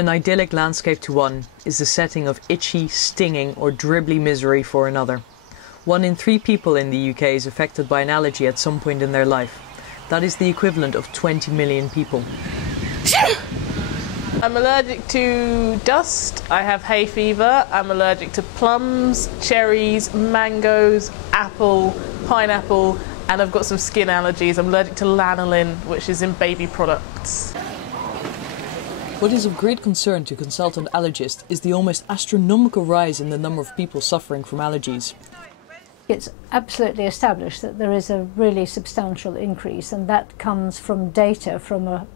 An idyllic landscape to one is the setting of itchy, stinging or dribbly misery for another. 1 in 3 people in the UK is affected by an allergy at some point in their life. That is the equivalent of 20 million people. I'm allergic to dust, I have hay fever, I'm allergic to plums, cherries, mangoes, apple, pineapple, and I've got some skin allergies. I'm allergic to lanolin, which is in baby products. What is of great concern to consultant allergists is the almost astronomical rise in the number of people suffering from allergies. It's absolutely established that there is a really substantial increase, and that comes from data from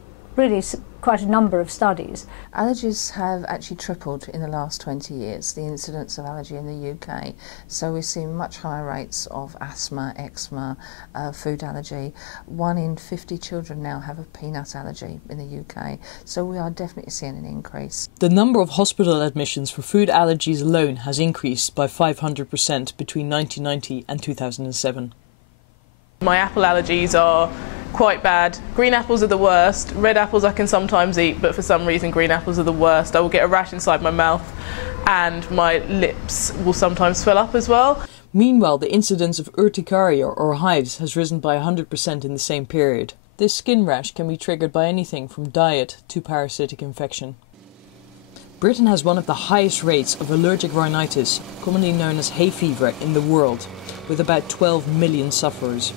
quite a number of studies. Allergies have actually tripled in the last 20 years, the incidence of allergy in the UK. So we're seeing much higher rates of asthma, eczema, food allergy. 1 in 50 children now have a peanut allergy in the UK. So we are definitely seeing an increase. The number of hospital admissions for food allergies alone has increased by 500% between 1990 and 2007. My apple allergies are quite bad. Green apples are the worst. Red apples I can sometimes eat, but for some reason green apples are the worst. I will get a rash inside my mouth and my lips will sometimes swell up as well. Meanwhile, the incidence of urticaria or hives has risen by 100% in the same period. This skin rash can be triggered by anything from diet to parasitic infection. Britain has one of the highest rates of allergic rhinitis, commonly known as hay fever, in the world, with about 12 million sufferers.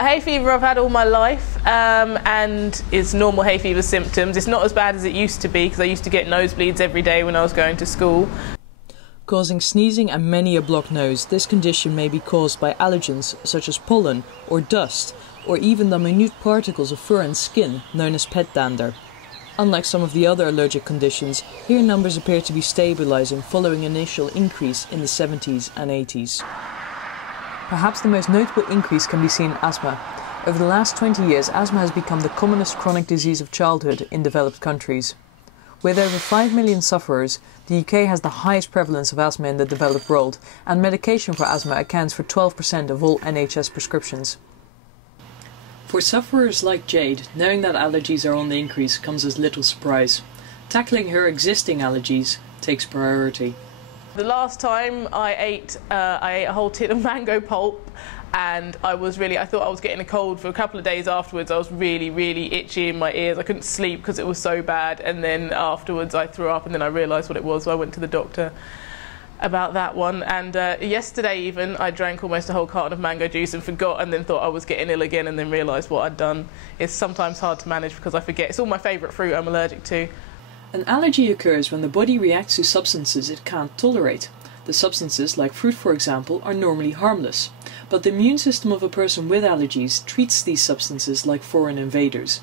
Hay fever I've had all my life, and it's normal hay fever symptoms. It's not as bad as it used to be because I used to get nosebleeds every day when I was going to school. Causing sneezing and many a blocked nose, this condition may be caused by allergens such as pollen or dust, or even the minute particles of fur and skin known as pet dander. Unlike some of the other allergic conditions, here numbers appear to be stabilising following an initial increase in the 70s and 80s. Perhaps the most notable increase can be seen in asthma. Over the last 20 years, asthma has become the commonest chronic disease of childhood in developed countries. With over 5 million sufferers, the UK has the highest prevalence of asthma in the developed world, and medication for asthma accounts for 12% of all NHS prescriptions. For sufferers like Jade, knowing that allergies are on the increase comes as little surprise. Tackling her existing allergies takes priority. The last time I ate a whole tin of mango pulp, and I thought I was getting a cold for a couple of days afterwards. I was really, really itchy in my ears. I couldn't sleep because it was so bad, and then afterwards I threw up, and then I realised what it was, so I went to the doctor about that one. And yesterday even I drank almost a whole carton of mango juice and forgot, and then thought I was getting ill again, and then realised what I'd done. It's sometimes hard to manage because I forget. It's all my favourite fruit I'm allergic to. An allergy occurs when the body reacts to substances it can't tolerate. The substances, like fruit for example, are normally harmless, but the immune system of a person with allergies treats these substances like foreign invaders.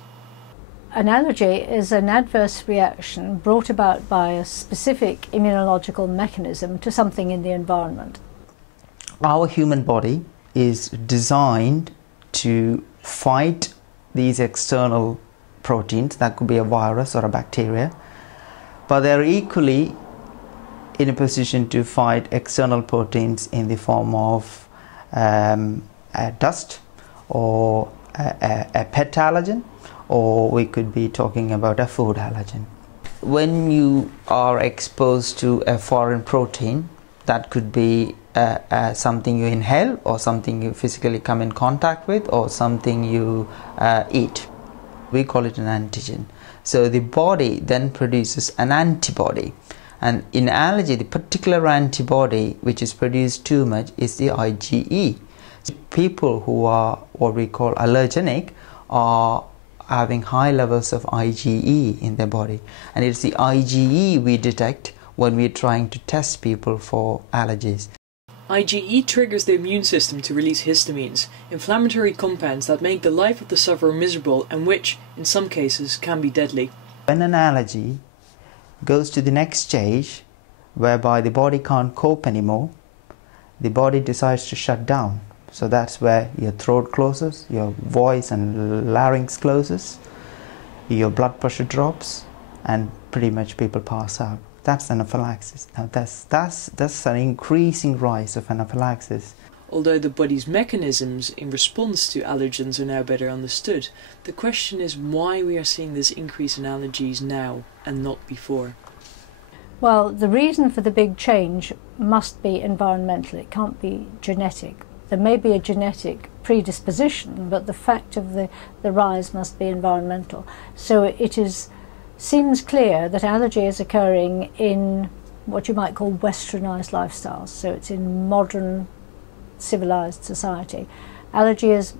An allergy is an adverse reaction brought about by a specific immunological mechanism to something in the environment. Our human body is designed to fight these external proteins, that could be a virus or a bacteria, but they're equally in a position to fight external proteins in the form of dust or a pet allergen, or we could be talking about a food allergen. When you are exposed to a foreign protein, that could be something you inhale, or something you physically come in contact with, or something you eat. We call it an antigen. So the body then produces an antibody, and in allergy the particular antibody which is produced too much is the IgE. People who are what we call allergenic are having high levels of IgE in their body, and it's the IgE we detect when we're trying to test people for allergies. IgE triggers the immune system to release histamines, inflammatory compounds that make the life of the sufferer miserable and which, in some cases, can be deadly. When an allergy goes to the next stage, whereby the body can't cope anymore, the body decides to shut down. So that's where your throat closes, your voice and larynx closes, your blood pressure drops, and pretty much people pass out. That's anaphylaxis. Now that's an increasing rise of anaphylaxis. Although the body's mechanisms in response to allergens are now better understood, the question is why we are seeing this increase in allergies now and not before. Well, the reason for the big change must be environmental. It can't be genetic. There may be a genetic predisposition, but the fact of the rise must be environmental. So it seems clear that allergy is occurring in what you might call westernized lifestyles. So it's in modern civilized society. Allergy is,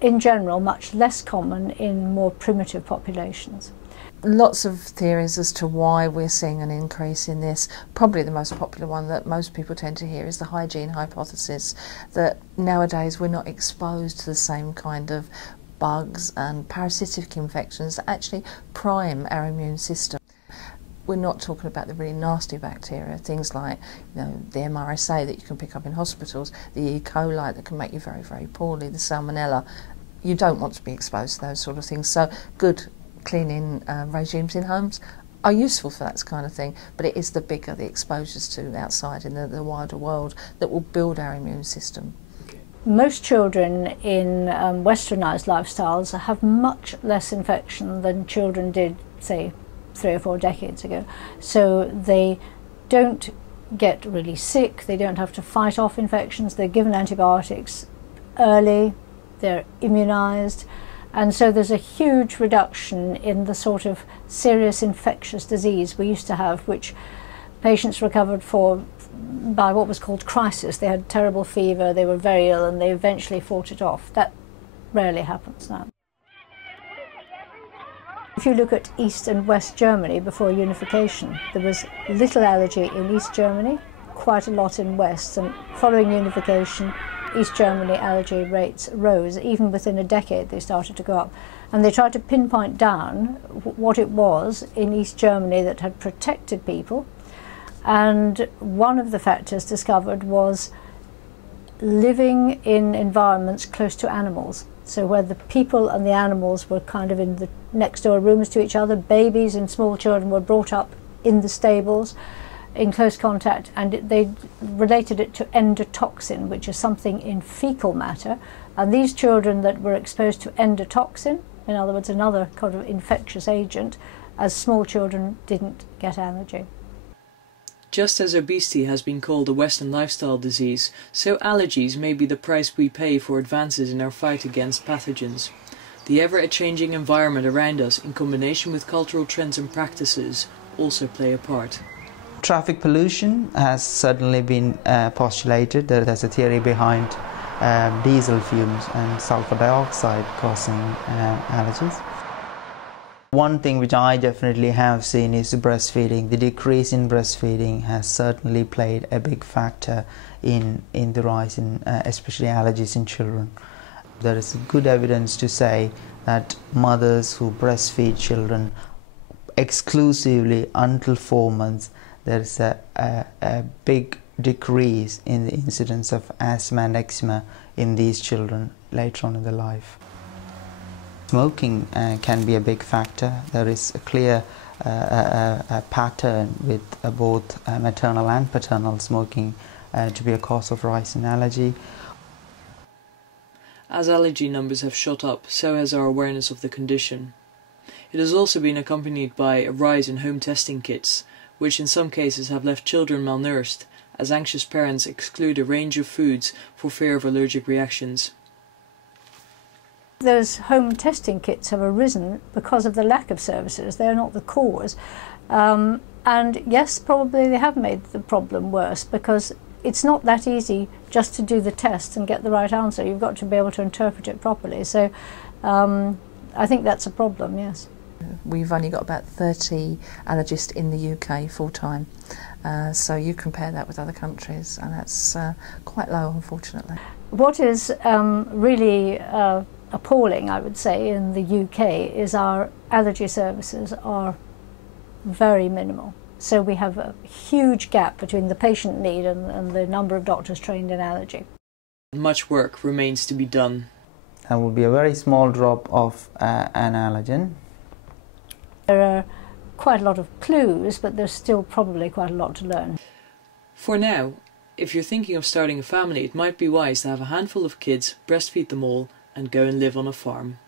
in general, much less common in more primitive populations. Lots of theories as to why we're seeing an increase in this. Probably the most popular one that most people tend to hear is the hygiene hypothesis, that nowadays we're not exposed to the same kind of bugs and parasitic infections that actually prime our immune system. We're not talking about the really nasty bacteria, things like the MRSA that you can pick up in hospitals, the E. coli that can make you very, very poorly, the salmonella. You don't want to be exposed to those sort of things. So good cleaning regimes in homes are useful for that kind of thing, but it is the bigger the exposures to outside in the wider world that will build our immune system. Most children in westernized lifestyles have much less infection than children did, say, 3 or 4 decades ago. So they don't get really sick, they don't have to fight off infections, they're given antibiotics early, they're immunized, and so there's a huge reduction in the sort of serious infectious disease we used to have, which patients recovered by what was called crisis. They had terrible fever, they were very ill, and they eventually fought it off. That rarely happens now. If you look at East and West Germany before unification, there was little allergy in East Germany, quite a lot in West, and following unification, East Germany allergy rates rose. Even within a decade they started to go up. And they tried to pinpoint down what it was in East Germany that had protected people. And one of the factors discovered was living in environments close to animals. So where the people and the animals were kind of in the next door rooms to each other, babies and small children were brought up in the stables in close contact, and they related it to endotoxin, which is something in fecal matter. And these children that were exposed to endotoxin, in other words another kind of infectious agent, as small children didn't get allergy. Just as obesity has been called a Western lifestyle disease, so allergies may be the price we pay for advances in our fight against pathogens. The ever-changing environment around us, in combination with cultural trends and practices, also play a part. Traffic pollution has certainly been postulated. There's a theory behind diesel fumes and sulfur dioxide causing allergies. One thing which I definitely have seen is breastfeeding. The decrease in breastfeeding has certainly played a big factor in the rise in especially allergies in children. There is good evidence to say that mothers who breastfeed children exclusively until 4 months, there is a big decrease in the incidence of asthma and eczema in these children later on in their life. Smoking can be a big factor. There is a clear pattern with both maternal and paternal smoking to be a cause of rise in allergy. As allergy numbers have shot up, so has our awareness of the condition. It has also been accompanied by a rise in home testing kits, which in some cases have left children malnourished, as anxious parents exclude a range of foods for fear of allergic reactions. Those home testing kits have arisen because of the lack of services. They're not the cause. And yes, probably they have made the problem worse, because it's not that easy just to do the test and get the right answer. You've got to be able to interpret it properly. So I think that's a problem, yes. We've only got about 30 allergists in the UK full-time. So you compare that with other countries, and that's quite low, unfortunately. What is really appalling, I would say, in the UK is our allergy services are very minimal. So we have a huge gap between the patient need and the number of doctors trained in allergy. Much work remains to be done. There will be a very small drop of an allergen. There are quite a lot of clues, but there's still probably quite a lot to learn. For now, if you're thinking of starting a family, it might be wise to have a handful of kids, breastfeed them all, and go and live on a farm.